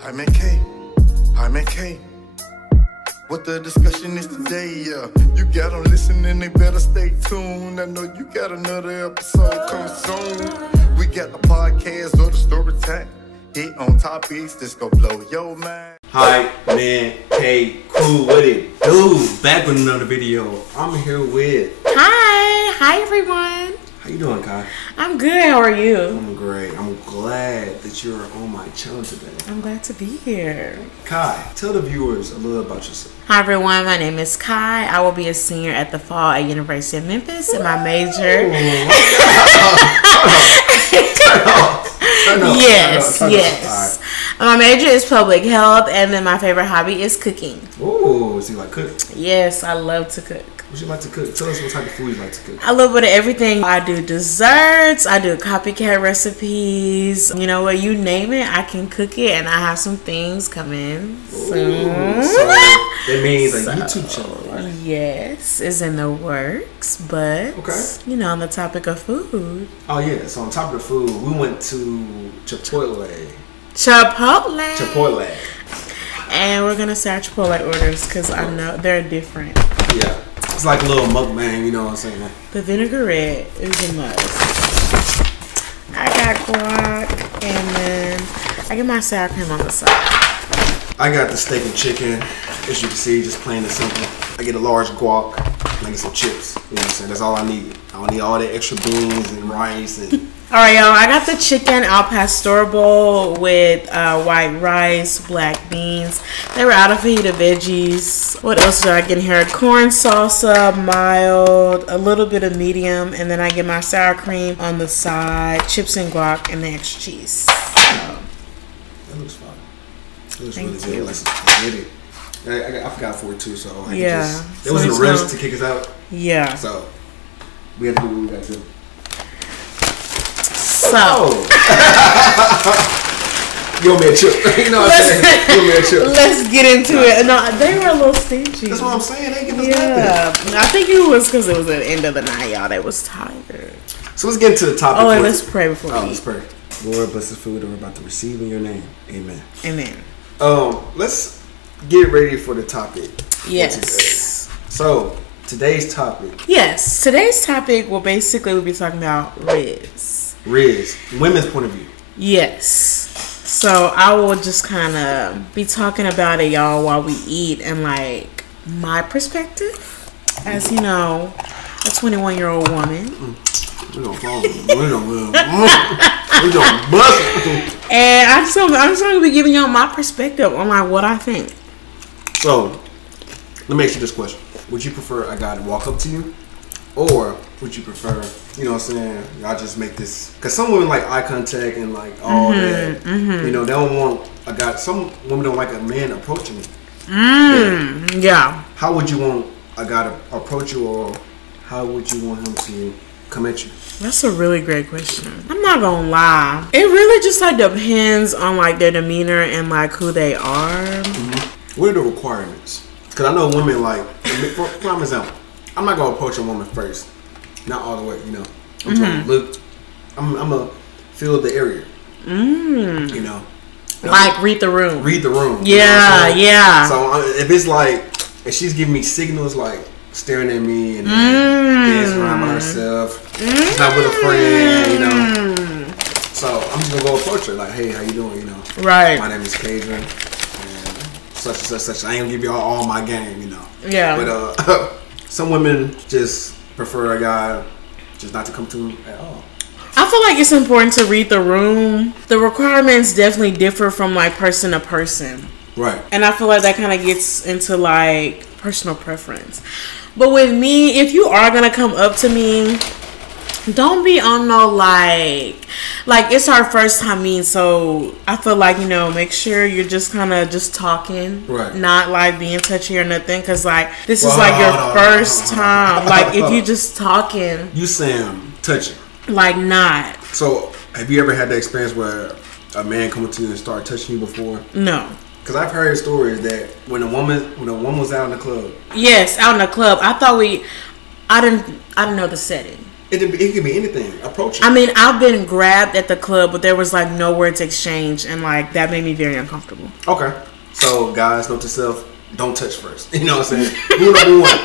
Hi man K, hi man K. What the discussion is today, yeah. You gotta listen and they better stay tuned. I know you got another episode coming soon. We got the podcast or the story time. Hit on topics that's gonna blow your mind. Hi man K, cool, what it do? Back with another video. I'm here with... Hi everyone. How you doing, Kai? I'm good, how are you? I'm great. I'm glad that you're on my channel today. I'm glad to be here. Kai, tell the viewers a little about yourself. Hi everyone, my name is Kai. I will be a senior at the fall at University of Memphis in my major. Yes. My major is public health, and then my favorite hobby is cooking. Oh, so you like cook? Yes, I love to cook. What you like to cook? Tell us what type of food you like to cook. I love a bit of everything. I do desserts, I do copycat recipes. You know what, you name it, I can cook it, and I have some things coming soon. So that means a YouTube channel, right? Yes, it's in the works, but you know, on the topic of food. Oh yeah, so on top of the food, we went to Chipotle. And we're gonna say our Chipotle orders because I know they're different. Yeah. It's like a little mukbang, you know what I'm saying? The vinaigrette is a must. I got guac, and then I get my sour cream on the side. I got the steak and chicken, as you can see, just plain and simple. I get a large guac, and I get some chips, you know what I'm saying? That's all I need. I don't need all that extra beans and rice and... Alright y'all, I got the chicken al pastor bowl with white rice, black beans. They were out of fajita veggies. What else did I get in here? Corn salsa, mild, a little bit of medium, and then I get my sour cream on the side, chips and guac, and the extra cheese. So, that looks fine. It looks really good. Let's get it. I forgot for it too, so I there was a Rizz to kick us out. Yeah. So we have to do what we got to do. So, you owe me a chip. You know what I'm saying? You owe me a chip. Let's get into it. No, they were a little stingy. That's what I'm saying. They ain't giving us nothing. I think it was because it was the end of the night, y'all. They was tired. So let's get into the topic. Oh, and let's pray before we eat. Let's pray. Lord, bless the food that we're about to receive in your name. Amen. Amen. Let's get ready for the topic. Yes. So, today's topic. Yes. Today's topic will basically we'll be talking about Rizz. Rizz, women's point of view. Yes. So I will just kind of be talking about it, y'all, while we eat, and like my perspective as, you know, a 21-year-old woman. We don't fall. We don't bust. And I'm just gonna be giving y'all my perspective on like what I think. So let me ask you this question: would you prefer a guy to walk up to you, or would you prefer, you know what I'm saying, y'all just make this, because some women like eye contact and like all that, you know, they don't want a guy, some women don't like a man approaching them. Yeah. How would you want a guy to approach you, or how would you want him to come at you? That's a really great question. I'm not gonna lie, it really just like depends on like their demeanor and like who they are. What are the requirements? Because I know women like, for example, I'm not gonna approach a woman first. Not all the way, you know. I'm trying to look. I'm gonna feel the area. You know. Like read the room. Read the room. Yeah, you know yeah. So if it's like, if she's giving me signals like staring at me and dancing around by herself, she's not with a friend, you know. So I'm just gonna go approach her like, hey, how you doing? You know. Right. My name is Kadrian, and such and such, such. I ain't gonna give you all my game, you know. Yeah. But some women just prefer a guy just not to come to him at all. I feel like it's important to read the room. The requirements definitely differ from like person to person. Right. And I feel like that kind of gets into like personal preference. But with me, if you are gonna come up to me, don't be on no like it's our first time meeting, so I feel like, you know, make sure you're just kind of just talking, right? Not like being touchy or nothing, because like this is like your first time. Like if you just talking, you saying touching, like not. So have you ever had that experience where a man come up to you and start touching you before? No. Because I've heard stories that when a woman was out in the club. Yes, out in the club. I didn't know the setting. It could be anything. Approach it. I mean, I've been grabbed at the club, but there was like no words exchanged, and like that made me very uncomfortable. Okay. So, guys, note to self: don't touch first. You know what I'm saying? Rule number one.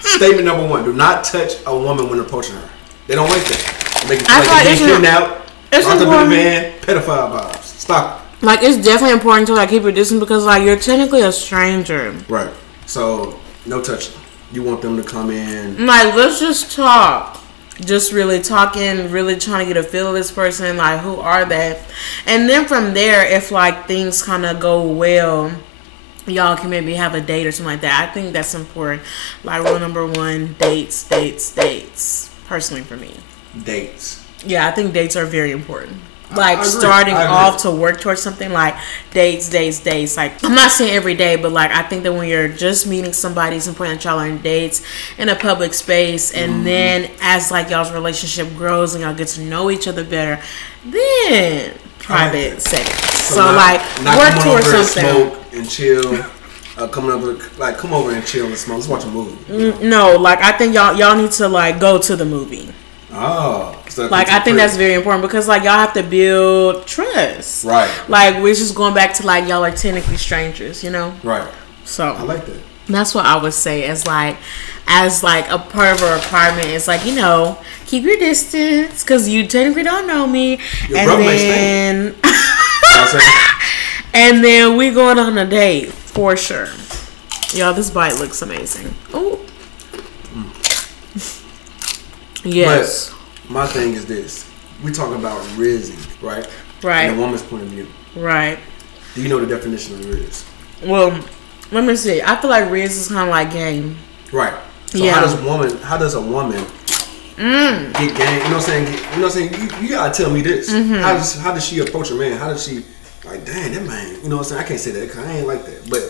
Statement number one: do not touch a woman when approaching her. They don't like that. They make you feel like they're being kidnapped, locked up in a van, pedophile vibes. Stop it. Like, it's definitely important to like keep your distance because like you're technically a stranger. Right. So, no touching. You want them to come in. Like, let's just talk. Just really talking, really trying to get a feel of this person. Like, who are they? And then from there, if like things kind of go well, y'all can maybe have a date or something like that. I think that's important. Like, rule number one, dates. Personally, for me. Dates. Yeah, I think dates are very important. Like, starting off to work towards something, like dates. Like, I'm not saying every day, but like I think that when you're just meeting somebody, it's important that y'all are on dates in a public space, and then as like y'all's relationship grows and y'all get to know each other better, then private settings. So like work towards something. Smoke and chill. Come over and chill and smoke. Let's watch a movie. No, like I think y'all need to like go to the movie. Oh, so like I think that's very important because like y'all have to build trust, right? Like we're just going back to like y'all are technically strangers, you know, right? So I like that. That's what I would say as like a part of a requirement is like, you know, keep your distance because you technically don't know me, and then we going on a date for sure. Y'all, this bite looks amazing. Oh. Yes. But my thing is this. We talk about rizzing, right? Right. From a woman's point of view. Right. Do you know the definition of rizz? Well, let me see. I feel like rizz is kind of like game. Right. So how does a woman get game? You know what I'm saying? You gotta tell me this. Mm-hmm. How does she approach a man? How does she like, dang, that man, you know what I'm saying? I can't say that because I ain't like that. But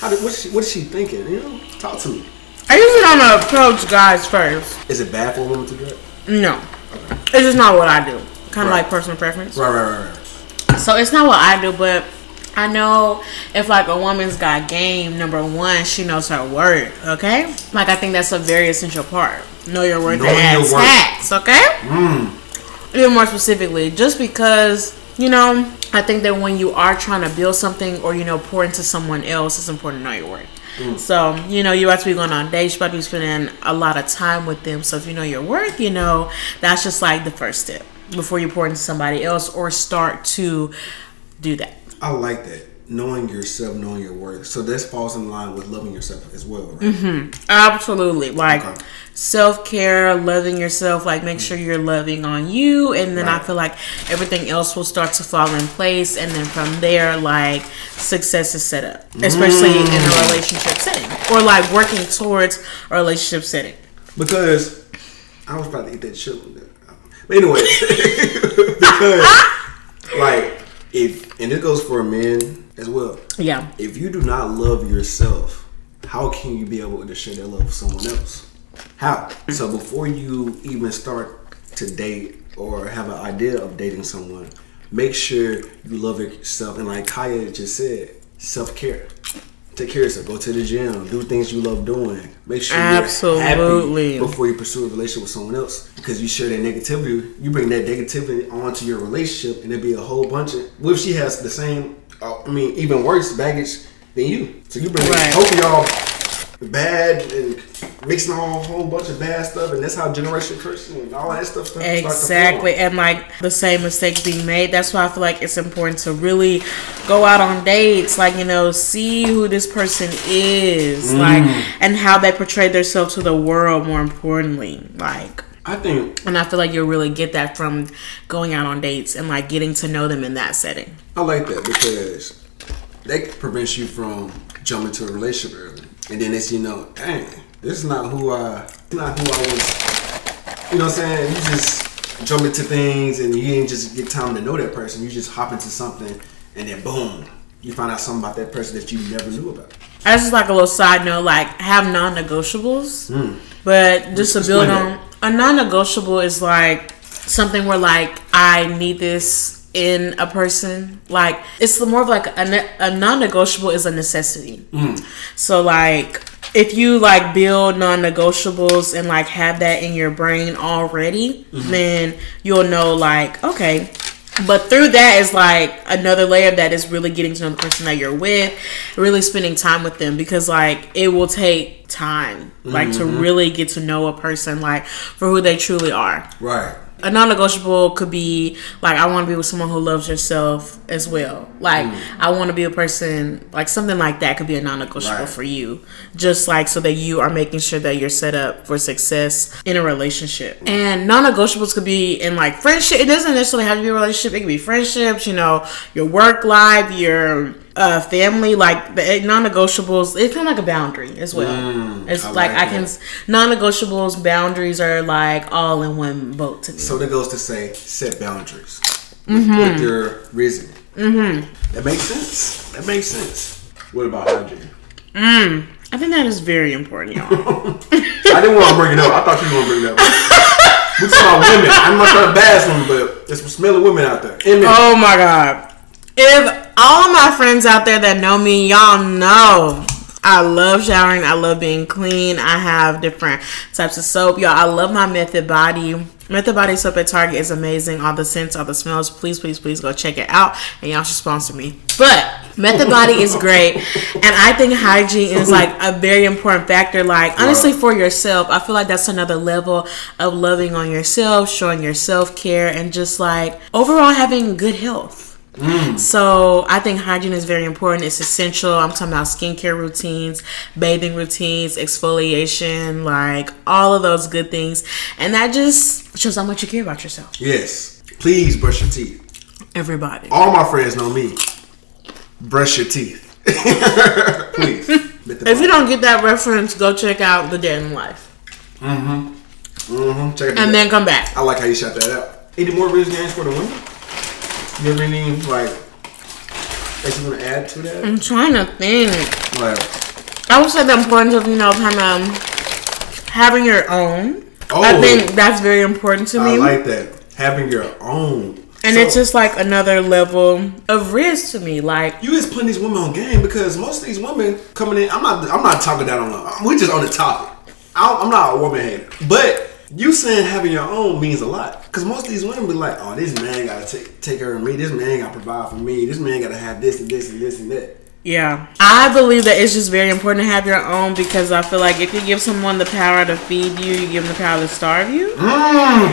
what is she thinking? You know? Talk to me. I usually don't approach guys first. Is it bad for a woman to do that? No. Okay. It's just not what I do. Kind of like personal preference. Right. So it's not what I do, but I know if like a woman's got game, number one, she knows her worth, okay? Like I think that's a very essential part. Know your worth and add tax, okay? Even more specifically, just because, you know, I think that when you are trying to build something or, you know, pour into someone else, it's important to know your worth. So, you know, you have to be going on dates, you have to be spending a lot of time with them. So if you know your worth, you know, that's just like the first step before you pour into somebody else or start to do that. I like that. Knowing yourself, knowing your worth. So this falls in line with loving yourself as well, right? Mm-hmm. Absolutely. Like self-care, loving yourself, like make sure you're loving on you, and then I feel like everything else will start to fall in place, and then from there, like success is set up, especially in a relationship setting or like working towards a relationship setting. Because I was about to eat that chip. But anyway, because like and this goes for men as well. Yeah. If you do not love yourself, how can you be able to share that love with someone else? How? So before you even start to date or have an idea of dating someone, make sure you love yourself. And like Kaya just said, self-care. Take care of yourself. Go to the gym. Do things you love doing. Make sure you're happy before you pursue a relationship with someone else. Because you share that negativity. You bring that negativity onto your relationship, and there'll be a whole bunch of... What if she has the same, even worse baggage than you? So you bring both of y'all bad and mixing a whole bunch of bad stuff, and that's how generation curses and all that stuff exactly. And like the same mistakes being made. That's why I feel like it's important to really go out on dates, like, you know, see who this person is, like, and how they portray themselves to the world. More importantly, like, I feel like you'll really get that from going out on dates and like getting to know them in that setting. I like that because that prevents you from jumping to a relationship early. And then it's, you know, dang, this is not who I was. You know what I'm saying? You just jump into things and you didn't just get time to know that person. You just hop into something and then boom, you find out something about that person that you never knew about. That's just like a little side note, like have non-negotiables. But just to build on, a non-negotiable is like something where like I need this in a person. Like, it's more of like a non-negotiable is a necessity. So like, if you like build non-negotiables and like have that in your brain already, then you'll know like, okay. But through that is like another layer that is really getting to know the person that you're with, really spending time with them, because like it will take time like to really get to know a person like for who they truly are. Right. A non-negotiable could be like, I want to be with someone who loves yourself as well. Like, I want to be a person, like something like that could be a non-negotiable for you. Just like so that you are making sure that you're set up for success in a relationship. And non-negotiables could be in like friendship. It doesn't necessarily have to be a relationship. It could be friendships, you know, your work life, your family. Like the non-negotiables, it's kind of like a boundary as well. It's like I can non-negotiables, boundaries are like all in one boat to me. So that goes to say set boundaries with your Rizz. That makes sense. That makes sense. What about hygiene? I think that is very important, y'all. I didn't want to bring it up. I thought you were going to bring it up. We're talking about women. I'm not trying to bash them, but there's some smelly women out there. Oh my God. If all of my friends out there that know me, y'all know I love showering. I love being clean. I have different types of soap. Y'all, I love my Method Body. Method Body soap at Target is amazing. All the scents, all the smells. Please, please, please go check it out. And y'all should sponsor me. But Method Body is great. And I think hygiene is like a very important factor. Like, honestly, for yourself, I feel like that's another level of loving on yourself, showing your self-care, and just like overall having good health. So I think hygiene is very important. It's essential. I'm talking about skincare routines, bathing routines, exfoliation, like all of those good things. And that just shows how much you care about yourself. Yes. Please brush your teeth. Everybody. All my friends know me. Brush your teeth. Please. If you don't get that reference, go check out The Day in Life. Check it out. And then come back. I like how you shot that out. Any more Rizz games for the women? You have any, like, that you want to add to that? I'm trying to think. Like, I would say the importance of, you know, kind of having your own. Oh, I think that's very important to me. I like that. Having your own. And it's just like another level of Rizz to me. Like, you just putting these women on game, because most of these women coming in, I'm not talking down on them. We're just on the topic. I'm not a woman hater. But you saying having your own means a lot. Because most of these women be like, oh, this man got to take care of me. This man got to provide for me. This man got to have this and this and this and that. Yeah. I believe that it's just very important to have your own, because I feel like if you give someone the power to feed you, you give them the power to starve you. Hold on.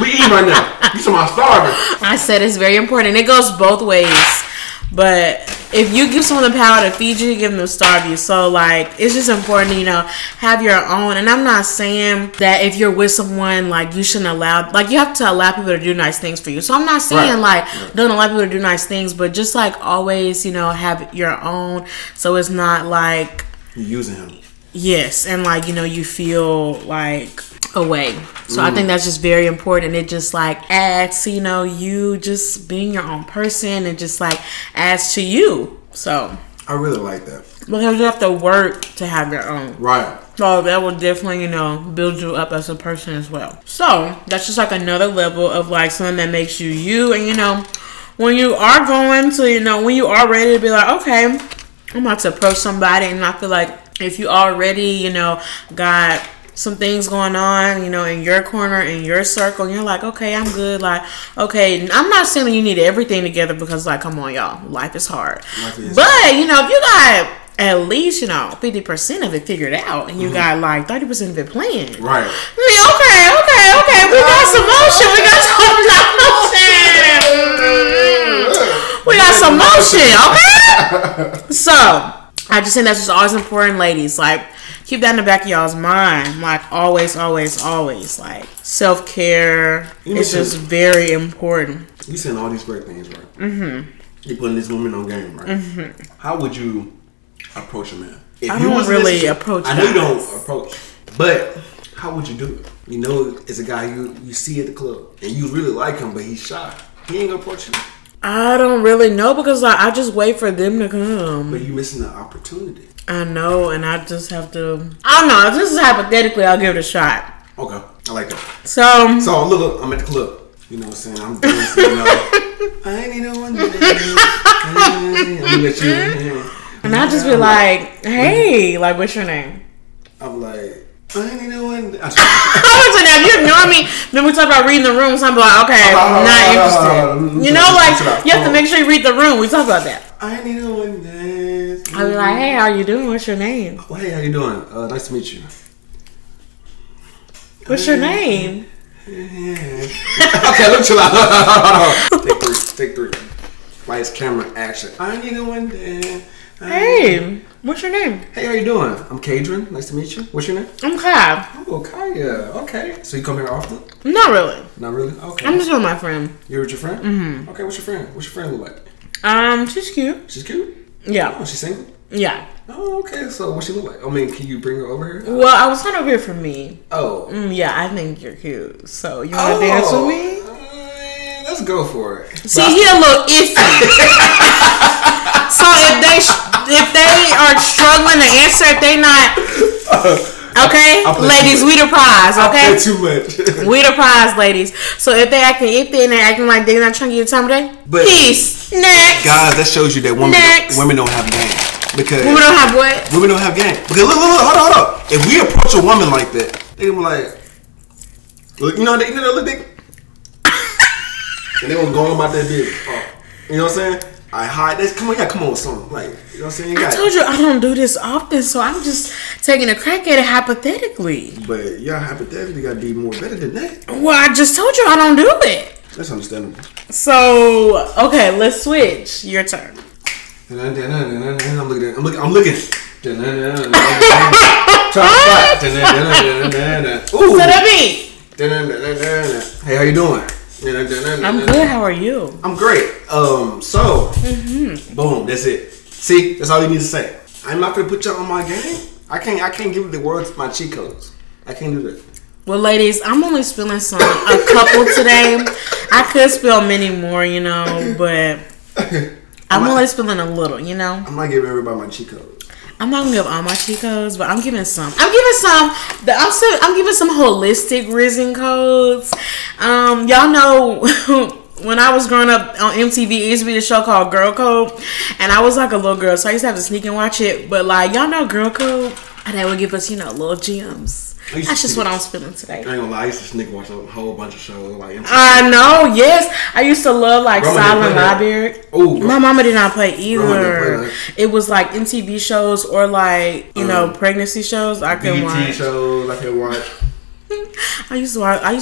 We eating right now. You talking about starving. I said it's very important. It goes both ways. But if you give someone the power to feed you, you give them to starve you. So, like, it's just important to, you know, have your own. And I'm not saying that if you're with someone, like, you shouldn't allow, like, you have to allow people to do nice things for you. So I'm not saying, like, don't allow people to do nice things, but just, like, always, you know, have your own. So it's not, like, you're using him. Yes. And, like, you know, you feel, like, away. So I think that's just very important. It just like adds, you know, you just being your own person, and just like adds to you. So I really like that, because you have to work to have your own. Right. So that will definitely, you know, build you up as a person as well. So that's just like another level of like something that makes you you. And, you know, when you are going to, you know, when you are ready to be like, okay, I'm about to approach somebody, and I feel like if you already, you know, got some things going on, you know, in your corner, in your circle, and you're like, okay, I'm good. Like, okay, I'm not saying you need everything together, because, like, come on, y'all, life is hard. But, you know, if you got at least, you know, 50% of it figured out, and you got like 30% of it planned. Right. I mean, okay. We got some motion. We got some motion, okay? So, I just think that's just always important, ladies. Like, keep that in the back of y'all's mind. Like, always. Like, self-care is just very important. You saying all these great things, right? You're putting this woman on game, right? How would you approach a man? If I don't really approach I know you don't approach, but how would you do it? You know, it's a guy you see at the club, and you really like him, but he's shy. He ain't gonna approach you. I don't really know, because like, I just wait for them to come. But you missing the opportunity. I know, and I just have to. I don't know. This is hypothetically. I'll give it a shot. Okay, I like that. So look, I'm at the club. You know what I'm saying? I'm doing this, you know. I ain't need no one. I'm gonna let you. And I just be like, hey, like, what's your name? I'm like, I ain't need no one. If you ignore me, then we talk about reading the room. So I'm like, okay, not interested. You know, like, you have to make sure you read the room. We talk about that. I ain't need no one. I'll be like, hey, how you doing? What's your name? Oh, hey, how you doing? Nice to meet you. What's your name? Okay, look, chill out. Take three. Lights, camera, action. I ain't need no one. Hey, what's your name? Hey, how you doing? I'm Kadrin. Nice to meet you. What's your name? I'm Kai. Oh, Kaya. Okay. So you come here often? Not really. Not really? Okay. I'm just with my friend. You're with your friend? Mm-hmm. Okay, what's your friend? What's your friend look like? She's cute. She's cute? Yeah. Oh, she's single? Yeah. Oh, okay. So what she look like? I mean, can you bring her over here? Well, I was kind of over here for me. Oh. Yeah, I think you're cute. So you want to dance with me? Let's go for it. See, he a little iffy. So if they are struggling to answer, if they not okay, ladies, we the prize. Okay, I play too much. We the prize, ladies. So if they're acting like they're not trying to give you time today, peace. Next, guys, that shows you that women don't have game. Because women don't have what? Women don't have game. Because look, hold on. If we approach a woman like that, they gonna be like, look, you know they look big. And they gonna go on about that bitch. You know what I'm saying? I hide this. Come on, son. Like, you know what I'm saying? I told you I don't do this often, so I'm just taking a crack at it hypothetically. But y'all hypothetically gotta be more better than that. Well, I just told you I don't do it. That's understandable. So, okay, let's switch. Your turn. I'm looking. Ooh. So that mean. Hey, how you doing? I'm good. How are you? I'm great. So, boom, that's it. See, that's all you need to say. I'm not gonna put y'all on my game. I can't give the words my cheat codes. I can't do that. Well, ladies, I'm only spilling a couple today. I could spill many more, you know, but I'm only spilling a little, you know. I'm not giving everybody my cheat codes. I'm not gonna give all my cheat codes, but I'm giving some. I'm giving some holistic Rizz codes. Y'all know when I was growing up on MTV, it used to be the show called Girl Code, and I was like a little girl, so I used to have to sneak and watch it. But like y'all know Girl Code, and they would give us, you know, little gems. That's just what I'm spilling today. I ain't gonna lie, I used to sneak watch a whole bunch of shows like MTV. I know, yes. I used to love like Silent Library. Oh, my mama did not play either. It was like MTV shows or like, you know, pregnancy shows. I couldn't watch. BET shows I could watch. I used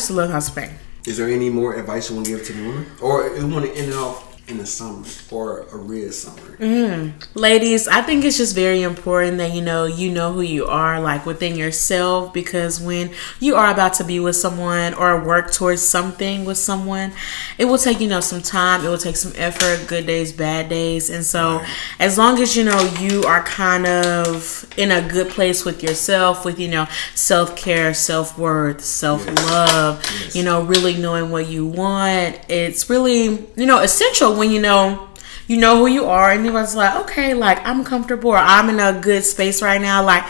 to love House of Pain. Is there any more advice you want to give to the women? Or you want to end it off in a summary or a Rizz summary? Ladies, I think it's just very important that you know who you are, like within yourself, because when you are about to be with someone or work towards something with someone, it will take, you know, some time, it will take some effort, good days, bad days. And so as long as, you know, you are kind of in a good place with yourself, with, you know, self-care, self-worth, self-love, you know, really knowing what you want, it's really, you know, essential when you know who you are, and you're like, okay, like I'm comfortable, or I'm in a good space right now, like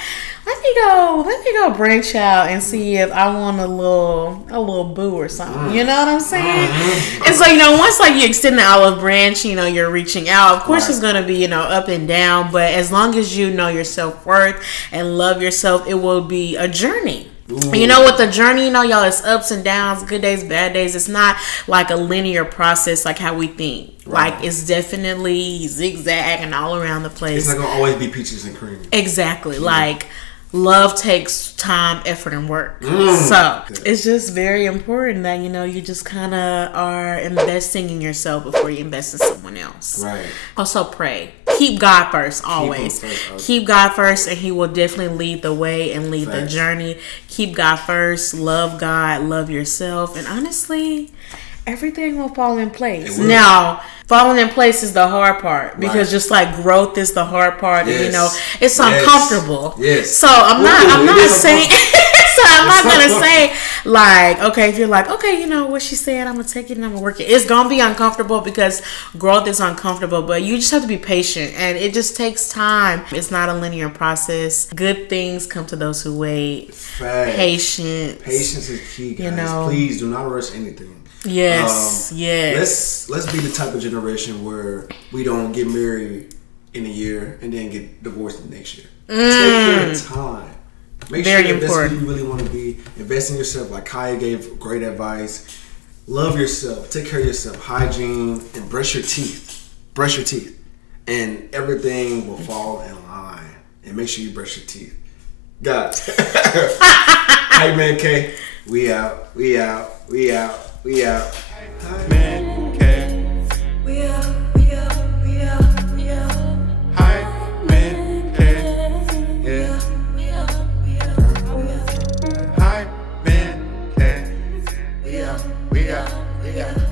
let me go branch out and see if I want a little boo or something. You know what I'm saying? And so, you know, once like you extend the olive branch, you know, you're reaching out. Of course, it's gonna be, you know, up and down, but as long as you know your self-worth and love yourself, it will be a journey. Ooh. You know, with the journey, you know, y'all, it's ups and downs, good days, bad days. It's not like a linear process like how we think. Right. Like, it's definitely zigzag and all around the place. It's not gonna always be peaches and cream. Exactly. Like, love takes time, effort, and work. So it's just very important that, you know, you just kind of are investing in yourself before you invest in someone else. Right. Also pray. Keep God first, always. Keep God first, and He will definitely lead the way and lead the journey. Keep God first. Love God. Love yourself. And honestly, everything will fall in place. Now, falling in place is the hard part, because just like growth is the hard part, and you know, it's uncomfortable. So I'm not saying so I'm not gonna say like, okay, if you're like, okay, you know what she said, I'm gonna take it and I'm gonna work it. It's gonna be uncomfortable because growth is uncomfortable, but you just have to be patient, and it just takes time. It's not a linear process. Good things come to those who wait. Patience is key, guys. You know, please do not rush anything. Yes, yes. Let's be the type of generation where we don't get married in a year and then get divorced the next year. Take your time. Make Very sure you invest important. in who you really want to be. Invest in yourself, like Kaya gave great advice. Love yourself. Take care of yourself. Hygiene and brush your teeth. Brush your teeth, and everything will fall in line. And make sure you brush your teeth. Got it. Hey man, K. We out. We out. We out. We out. Hi man, K. We out, we out, we out, we out. Hi, man, K. Yeah. We out, we out, we out. Hi, man, K. We out, we out, we out.